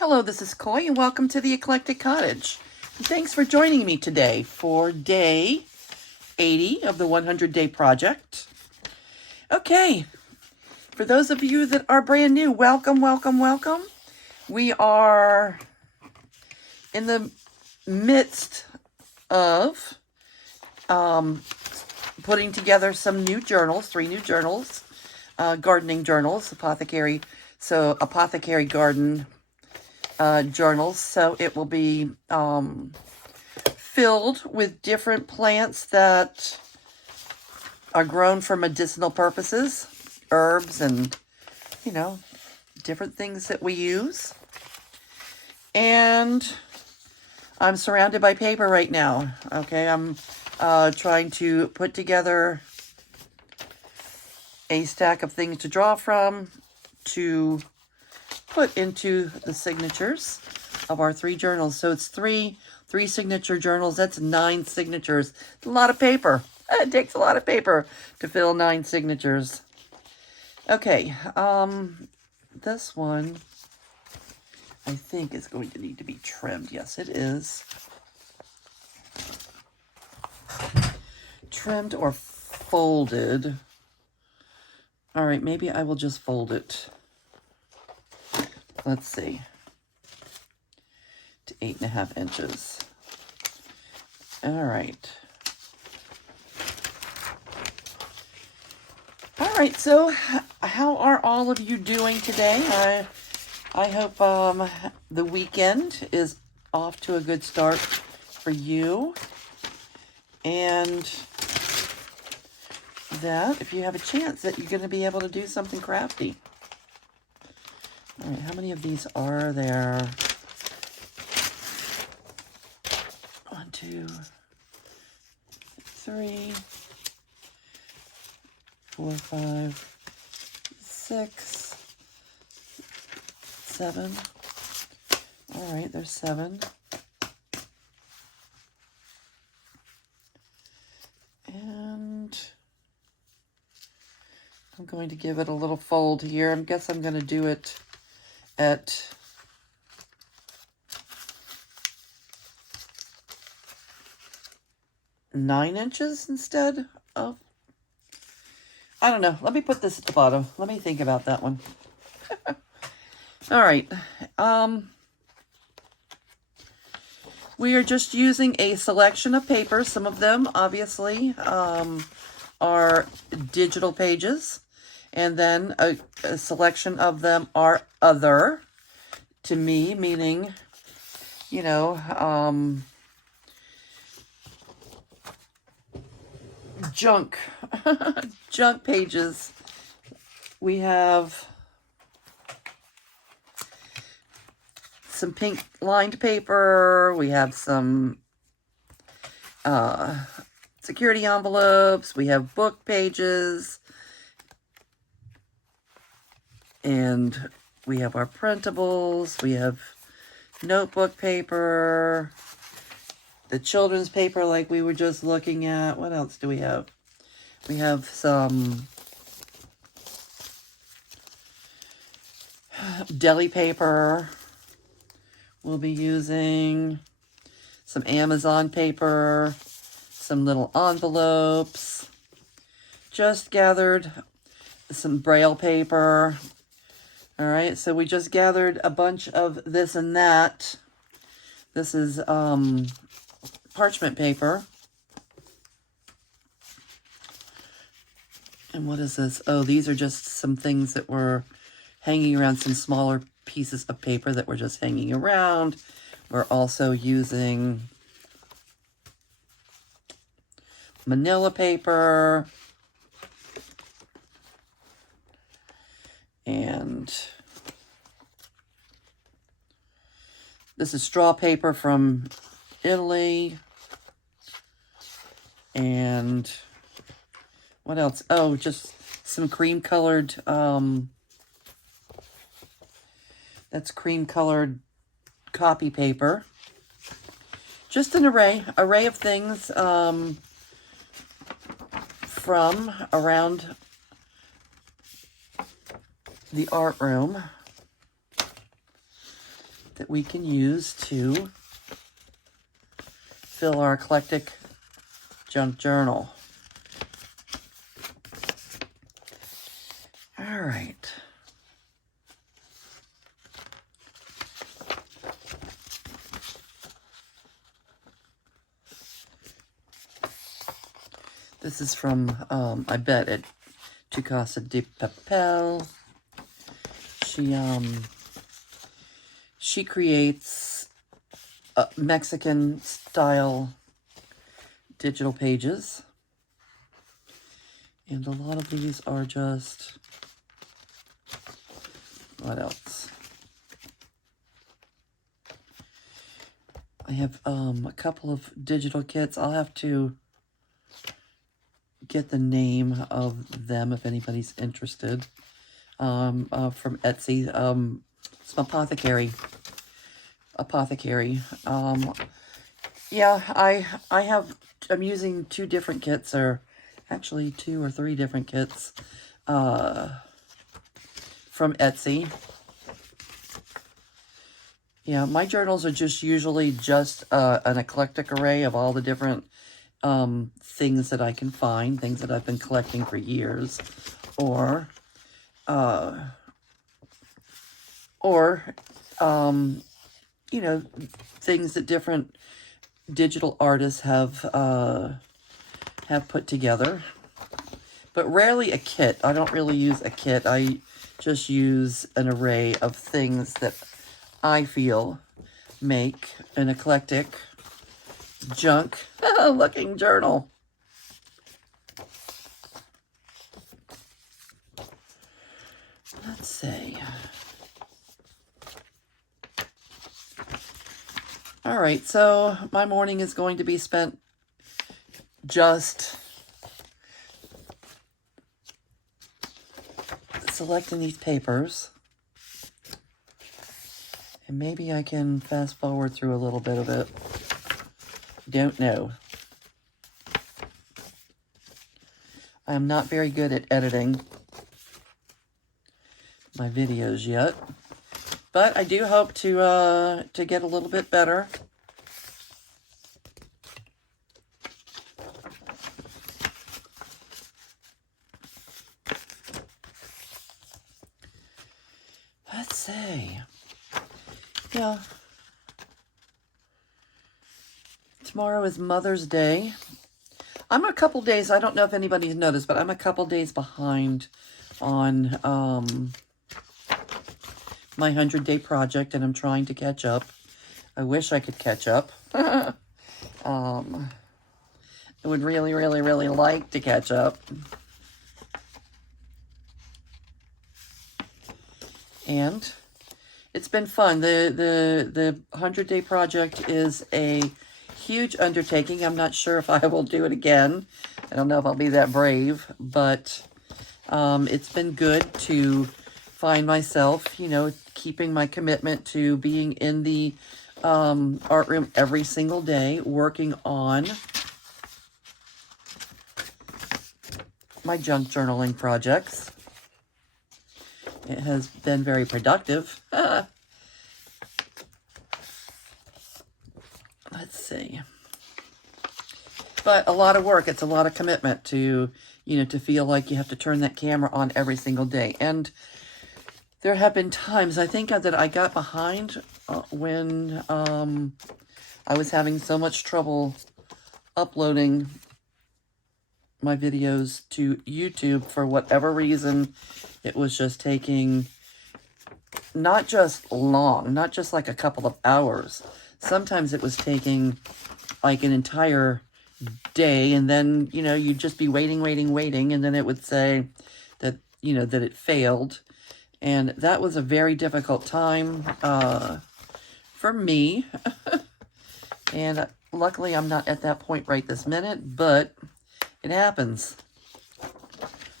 Hello, this is Coy, and welcome to the Eclectic Cottage. And thanks for joining me today for day 80 of the 100-Day Project. Okay, for those of you that are brand new, welcome, welcome, welcome. We are in the midst of putting together some new journals, 3 new journals, gardening journals, apothecary garden journals. So it will be filled with different plants that are grown for medicinal purposes, herbs and, different things that we use. And I'm surrounded by paper right now. Okay, I'm trying to put together a stack of things to draw from to put into the signatures of our 3 journals. So it's three signature journals. That's 9 signatures. It's a lot of paper. It takes a lot of paper to fill 9 signatures. Okay, this one I think is going to need to be trimmed. Yes, it is. Trimmed or folded. All right, maybe I will just fold it. Let's see. To 8.5 inches. All right. All right, so how are all of you doing today? I hope the weekend is off to a good start for you. And that if you have a chance that you're going to be able to do something crafty. All right, how many of these are there? 1, 2, 3, 4, 5, 6, 7. All right, there's 7. And I'm going to give it a little fold here. I guess I'm going to do it at 9 inches instead of, I don't know. Let me put this at the bottom. Let me think about that one. All right. We are just using a selection of papers. Some of them, obviously, are digital pages. And then a selection of them are other to me, meaning, junk. Junk pages. We have some pink lined paper. We have some security envelopes. We have book pages. And we have our printables. We have notebook paper. The children's paper like we were just looking at. What else do we have? We have some deli paper. We'll be using some Amazon paper, some little envelopes. Just gathered some Braille paper. All right, so we just gathered a bunch of this and that. This is parchment paper. And what is this? Oh, these are just some things that were hanging around, some smaller pieces of paper that were just hanging around. We're also using manila paper. And this is straw paper from Italy. And what else? Oh, just some cream colored, that's cream colored copy paper. Just an array of things from around the art room. that we can use to fill our eclectic junk journal. All right. This is from, I bet, at Casa de Papel. She creates Mexican-style digital pages. And a lot of these are just... What else? I have a couple of digital kits. I'll have to get the name of them if anybody's interested. From Etsy. It's Apothecary. Yeah, I'm using 2 different kits, or actually 2 or 3 different kits from Etsy. Yeah, my journals are just usually just an eclectic array of all the different things that I can find, things that I've been collecting for years, or you know, things that different digital artists have put together. But rarely a kit. I don't really use a kit. I just use an array of things that I feel make an eclectic junk looking journal. Let's see. All right, so my morning is going to be spent just selecting these papers. And maybe I can fast forward through a little bit of it. Don't know. I'm not very good at editing my videos yet, but I do hope to get a little bit better. Let's see. Yeah. Tomorrow is Mother's Day. I'm a couple days, I don't know if anybody's noticed, but I'm a couple days behind on my 100-day project, and I'm trying to catch up. I wish I could catch up. I would really, really, really like to catch up. And it's been fun. The 100-day project is a huge undertaking. I'm not sure if I will do it again. I don't know if I'll be that brave, but it's been good to find myself, you know, keeping my commitment to being in the art room every single day, working on my junk journaling projects. It has been very productive. Let's see. But a lot of work. It's a lot of commitment to, you know, to feel like you have to turn that camera on every single day. And there have been times, I think, that I got behind when I was having so much trouble uploading my videos to YouTube. For whatever reason, it was just taking not just long, not just like a couple of hours. Sometimes it was taking like an entire day, and then, you know, you'd just be waiting, and then it would say that, you know, that it failed. And that was a very difficult time for me. And luckily I'm not at that point right this minute, but it happens.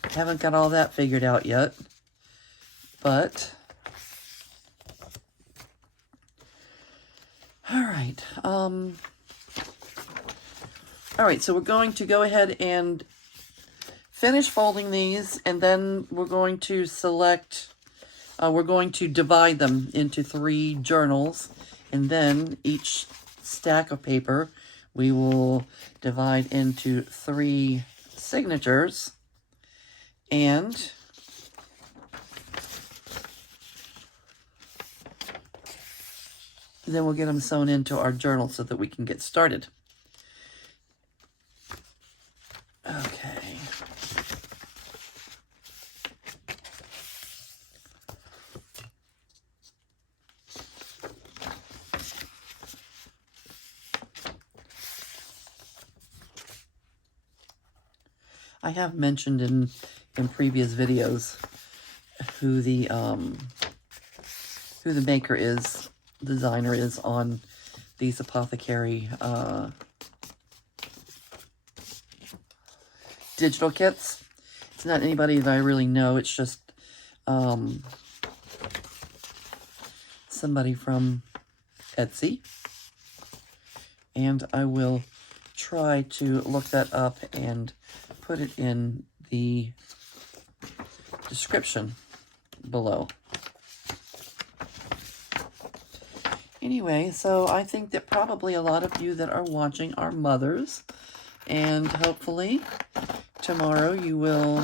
I haven't got all that figured out yet, but all right. All right, so we're going to go ahead and finish folding these, and then we're going to select We're going to divide them into 3 journals, and then each stack of paper we will divide into 3 signatures, and then we'll get them sewn into our journal so that we can get started. Okay. I have mentioned in previous videos who the maker is, designer is on these apothecary digital kits. It's not anybody that I really know. It's just somebody from Etsy, and I will try to look that up and put it in the description below. Anyway, so I think that probably a lot of you that are watching are mothers, and hopefully tomorrow you will,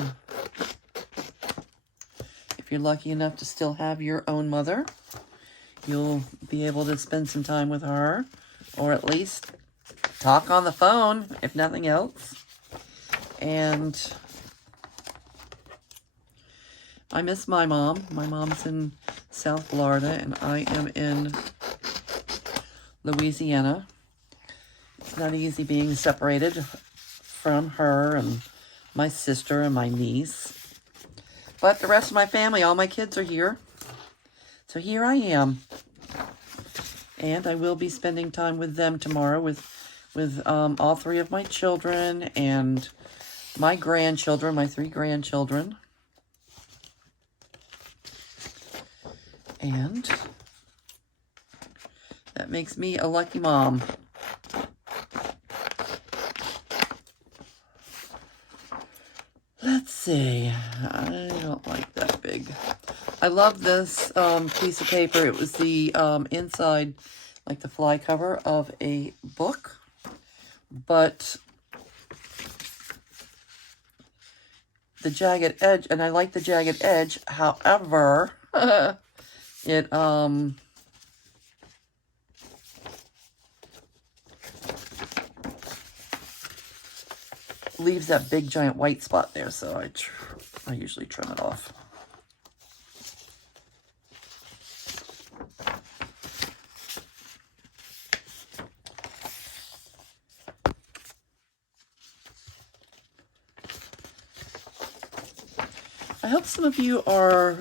if you're lucky enough to still have your own mother, you'll be able to spend some time with her, or at least talk on the phone, if nothing else. And I miss my mom. My mom's in South Florida, and I am in Louisiana. It's not easy being separated from her and my sister and my niece. But the rest of my family, all my kids are here. So here I am. And I will be spending time with them tomorrow with all 3 of my children and my grandchildren, my 3 grandchildren. And that makes me a lucky mom. Let's see. I don't like that big. I love this piece of paper. It was the inside, like the fly cover of a book. But the jagged edge, and I like the jagged edge, however, it leaves that big giant white spot there, so I usually trim it off. I hope some of you are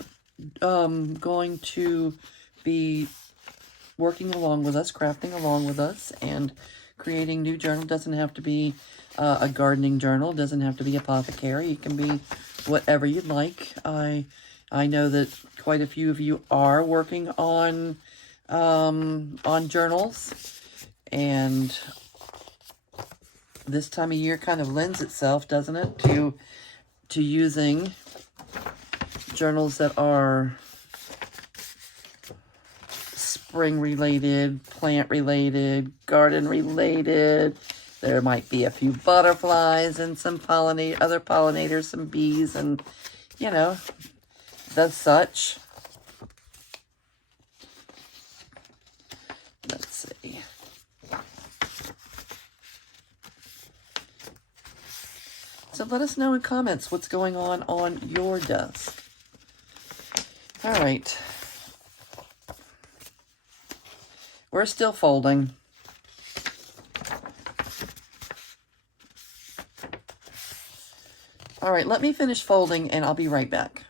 going to be working along with us, crafting along with us, and creating new journal. Doesn't have to be a gardening journal. Doesn't have to be apothecary. It can be whatever you'd like. I know that quite a few of you are working on journals, and this time of year kind of lends itself, doesn't it, to using journals that are spring related, plant related, garden related. There might be a few butterflies and some other pollinators, some bees, and you know, the such. Let's see. So let us know in comments what's going on your desk. All right. We're still folding. All right, let me finish folding and I'll be right back.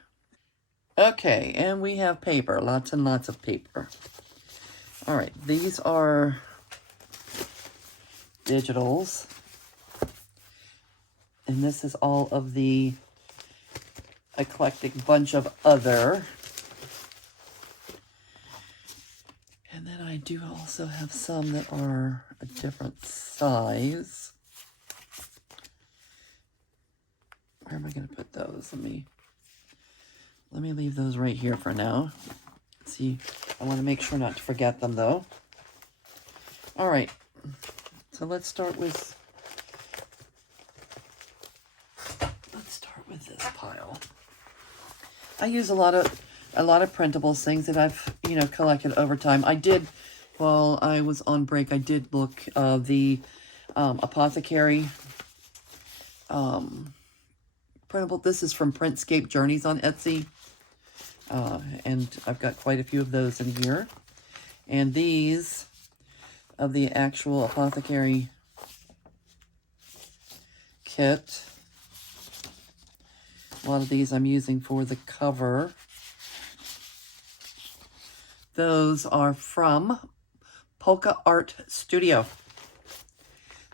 Okay, and we have paper, lots and lots of paper. All right, these are digitals. And this is all of the eclectic bunch of other. And then I do also have some that are a different size. Where am I going to put those? Let me leave those right here for now. See, I want to make sure not to forget them though. All right, so let's start with this pile. I use a lot of printables, things that I've collected over time. I did, while I was on break, I did look the Apothecary printable. This is from Printscape Journeys on Etsy. And I've got quite a few of those in here. And these of the actual Apothecary kit. A lot of these I'm using for the cover. Those are from Polka Art Studio.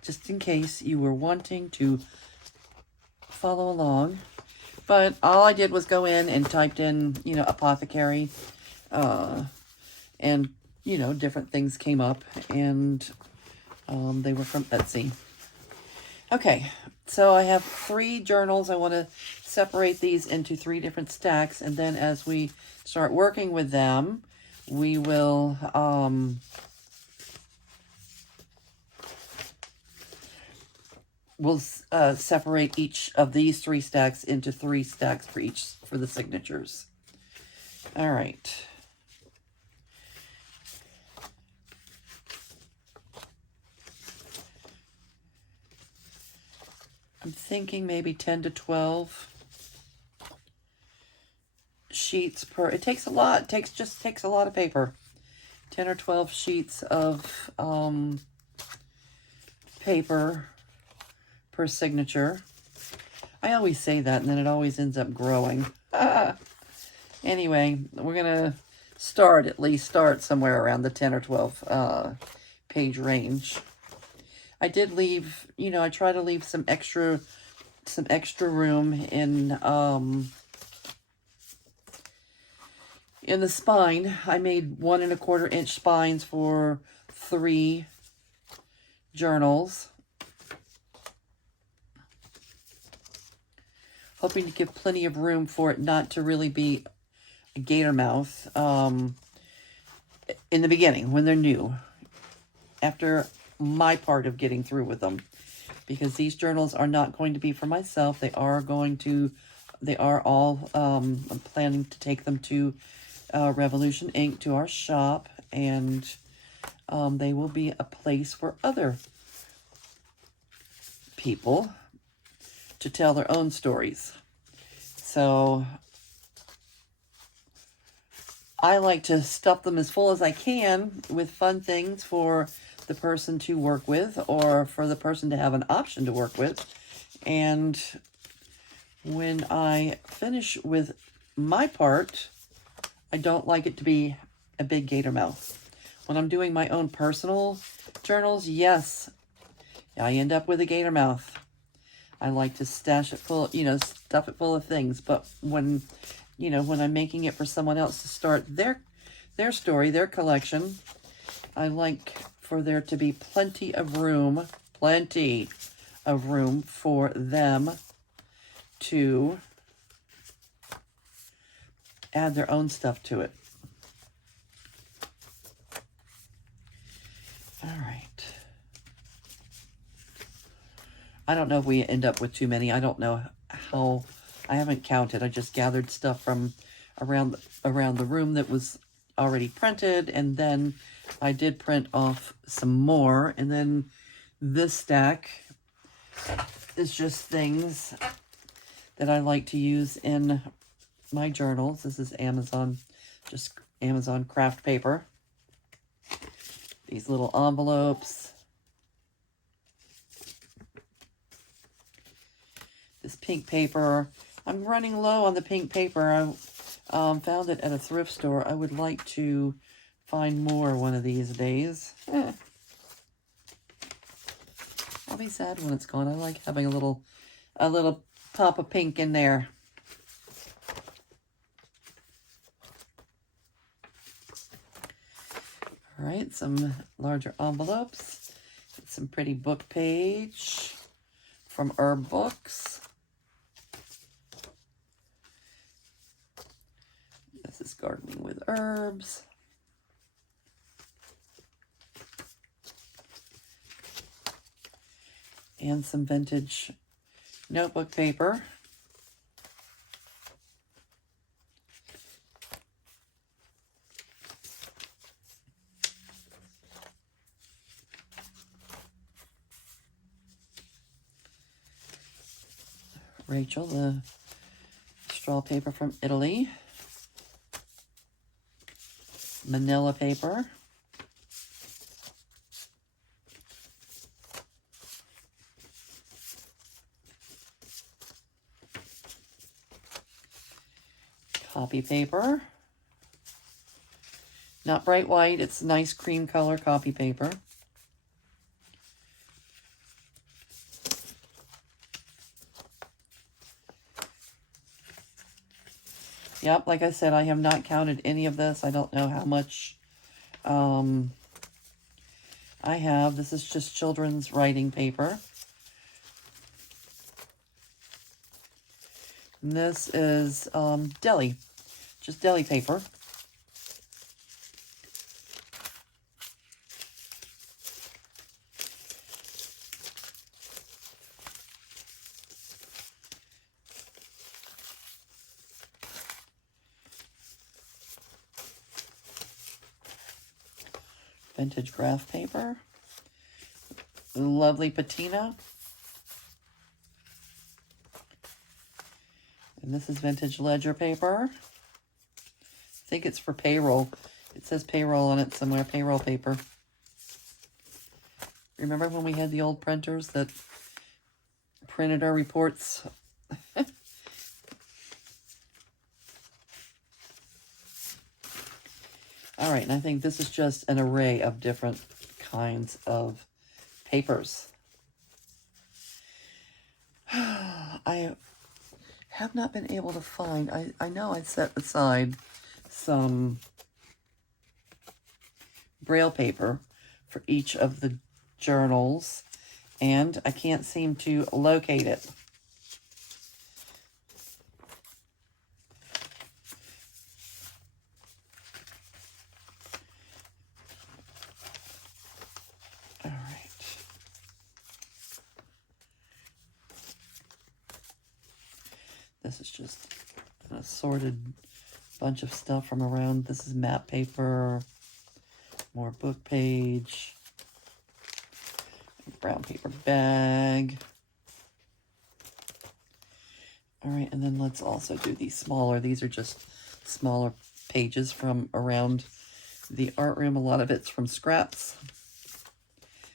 Just in case you were wanting to follow along. But all I did was go in and typed in, Apothecary, and, different things came up, and they were from Etsy. Okay, so I have 3 journals. I want to separate these into 3 different stacks, and then as we start working with them, we will we'll separate each of these 3 stacks into 3 stacks for the signatures. All right. I'm thinking maybe 10 to 12 sheets per. It takes a lot. Just takes a lot of paper. 10 or 12 sheets of paper per signature. I always say that, and then it always ends up growing. Anyway, we're gonna start somewhere around the 10 or 12 page range. I did leave, I try to leave some extra room in the spine. I made 1 1/4 inch spines for 3 journals. Hoping to give plenty of room for it not to really be a gator mouth in the beginning when they're new. After my part of getting through with them, because these journals are not going to be for myself. They are all, I'm planning to take them to Revolution Ink, to our shop, and they will be a place for other people to tell their own stories. So I like to stuff them as full as I can with fun things for the person to work with, or for the person to have an option to work with. And when I finish with my part, I don't like it to be a big gator mouth. When I'm doing my own personal journals, yes, I end up with a gator mouth. I like to stash it full, stuff it full of things. But when I'm making it for someone else to start their story, their collection, I like for there to be plenty of room for them to add their own stuff to it. All right. I don't know if we end up with too many. I don't know how. I haven't counted. I just gathered stuff from around the room that was already printed, and then I did print off some more. And then this stack is just things that I like to use in my journals. This is just Amazon craft paper. These little envelopes. This pink paper. I'm running low on the pink paper. I found it at a thrift store. I would like to find more one of these days. I'll be sad when it's gone. I like having a little pop of pink in there. All right, some larger envelopes. Some pretty book page from Herb Books. herbs. And some vintage notebook paper. Rachel, the straw paper from Italy. Manila paper. Copy paper. Not bright white, it's nice cream color copy paper. Yep, like I said, I have not counted any of this. I don't know how much I have. This is just children's writing paper. And this is deli, just deli paper. Vintage graph paper. Lovely patina. And this is vintage ledger paper. I think it's for payroll. It says payroll on it somewhere, payroll paper. Remember when we had the old printers that printed our reports? All right, and I think this is just an array of different kinds of papers. I have not been able to find, I know I set aside some Braille paper for each of the journals, and I can't seem to locate it. All right. This is just an assorted bunch of stuff from around. This is map paper, more book page, brown paper bag. All right, and then let's also do these smaller. These are just smaller pages from around the art room. A lot of it's from scraps.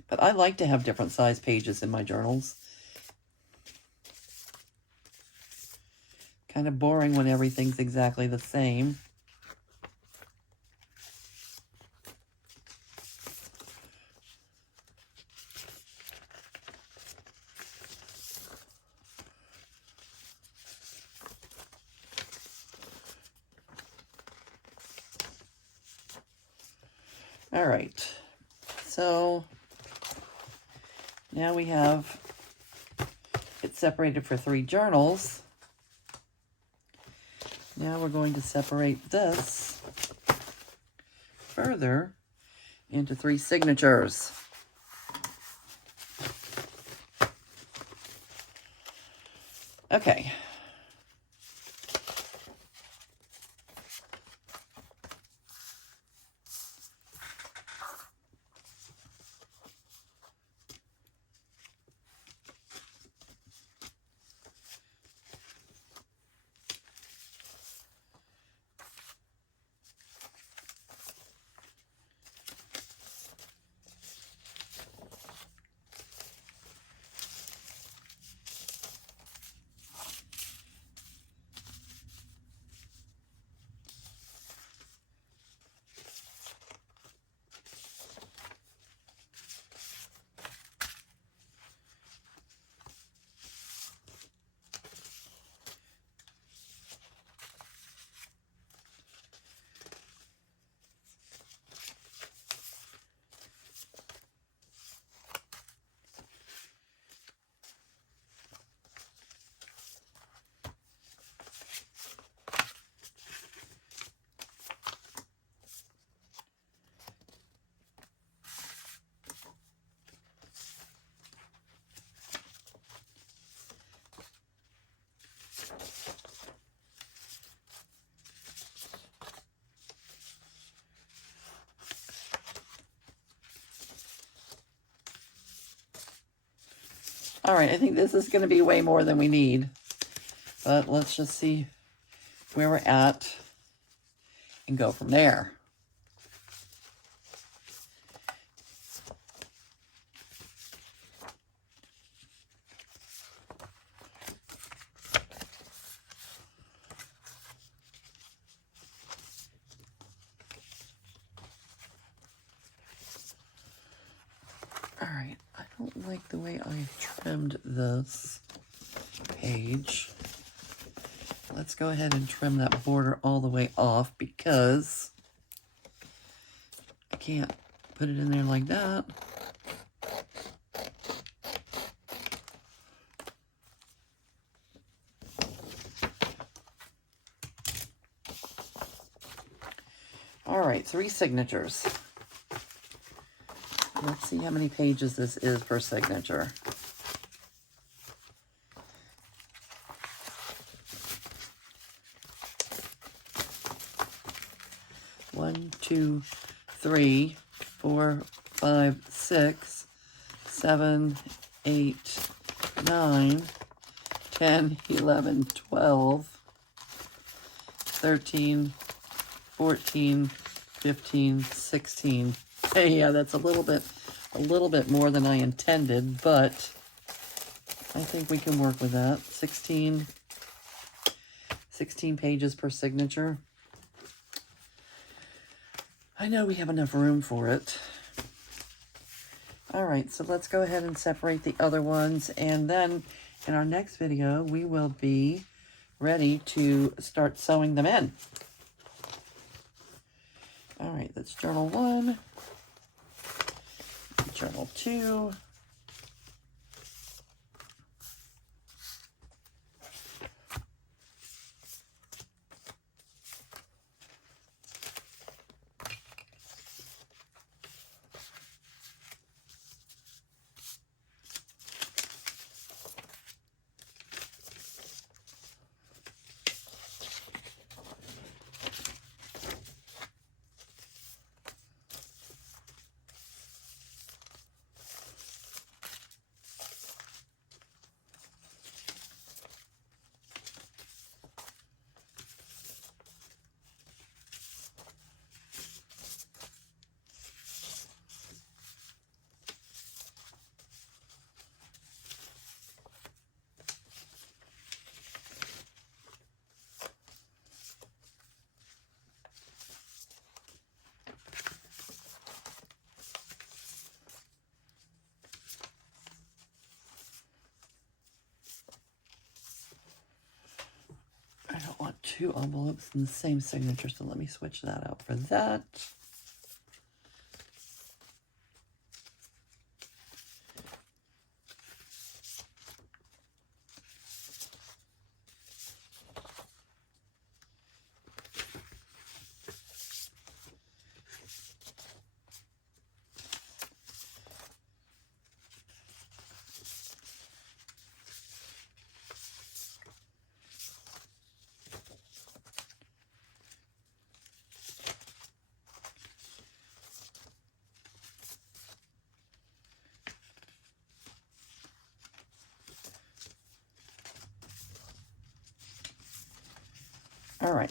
But I like to have different size pages in my journals. Kind of boring when everything's exactly the same. All right, so now we have it separated for 3 journals. Now we're going to separate this further into 3 signatures. Okay. All right, I think this is going to be way more than we need. But let's just see where we're at and go from there. All right, I don't like the way I've trimmed this page. Let's go ahead and trim that border all the way off because I can't put it in there like that. All right, 3 signatures. Let's see how many pages this is per signature. One, 2, 3, 4, 5, 6, 7, 8, 9, 10, 11, 12, 13, 14, 15, 16. Hey, yeah, that's a little bit more than I intended, but I think we can work with that. 16 pages per signature. I know we have enough room for it. All right, so let's go ahead and separate the other ones, and then in our next video, we will be ready to start sewing them in. All right, that's journal 1, journal 2, I don't want 2 envelopes in the same signature, so let me switch that out for that. All right.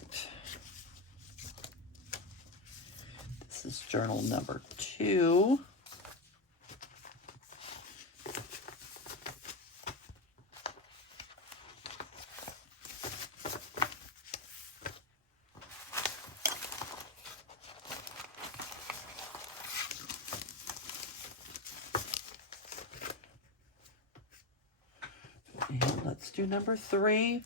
This is journal number 2. And let's do number 3.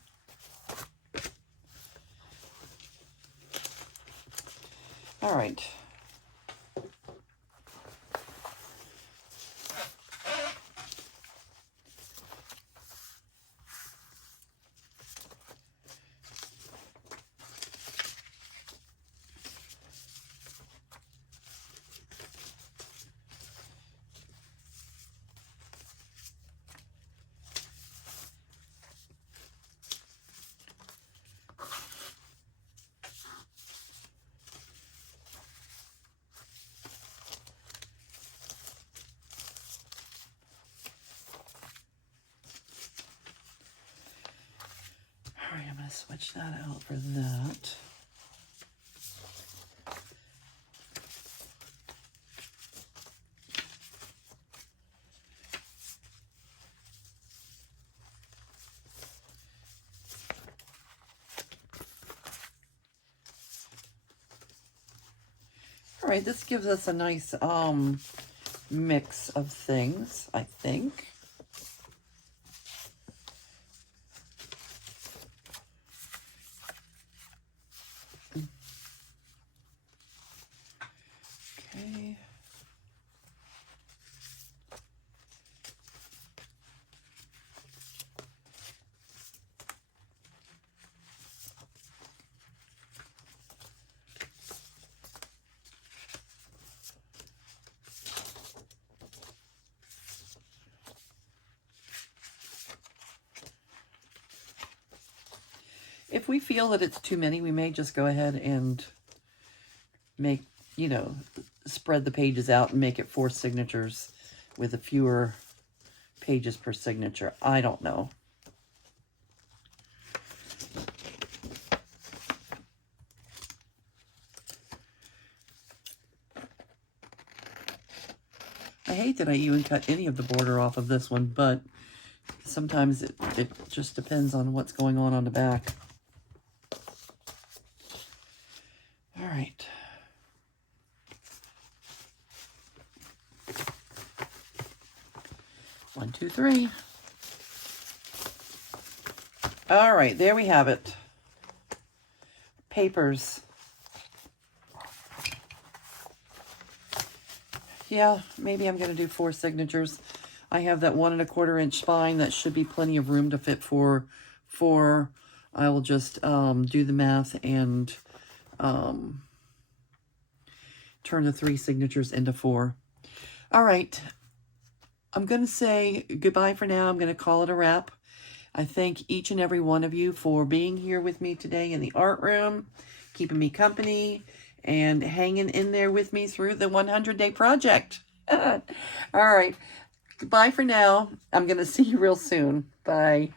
All right. switch that out for that. All right, this gives us a nice mix of things, I think. Okay. If we feel that it's too many, we may just go ahead and make, you know, spread the pages out and make it 4 signatures with a fewer pages per signature. I don't know. I hate that I even cut any of the border off of this one, but sometimes it just depends on what's going on the back. All right. One, two, three. All right, there we have it. Papers. Yeah, maybe I'm going to do 4 signatures. I have that 1 1/4 inch spine. That should be plenty of room to fit for 4. I will just do the math and turn the 3 signatures into 4. All right. I'm going to say goodbye for now. I'm going to call it a wrap. I thank each and every one of you for being here with me today in the art room, keeping me company, and hanging in there with me through the 100-day project. All right. Goodbye for now. I'm going to see you real soon. Bye.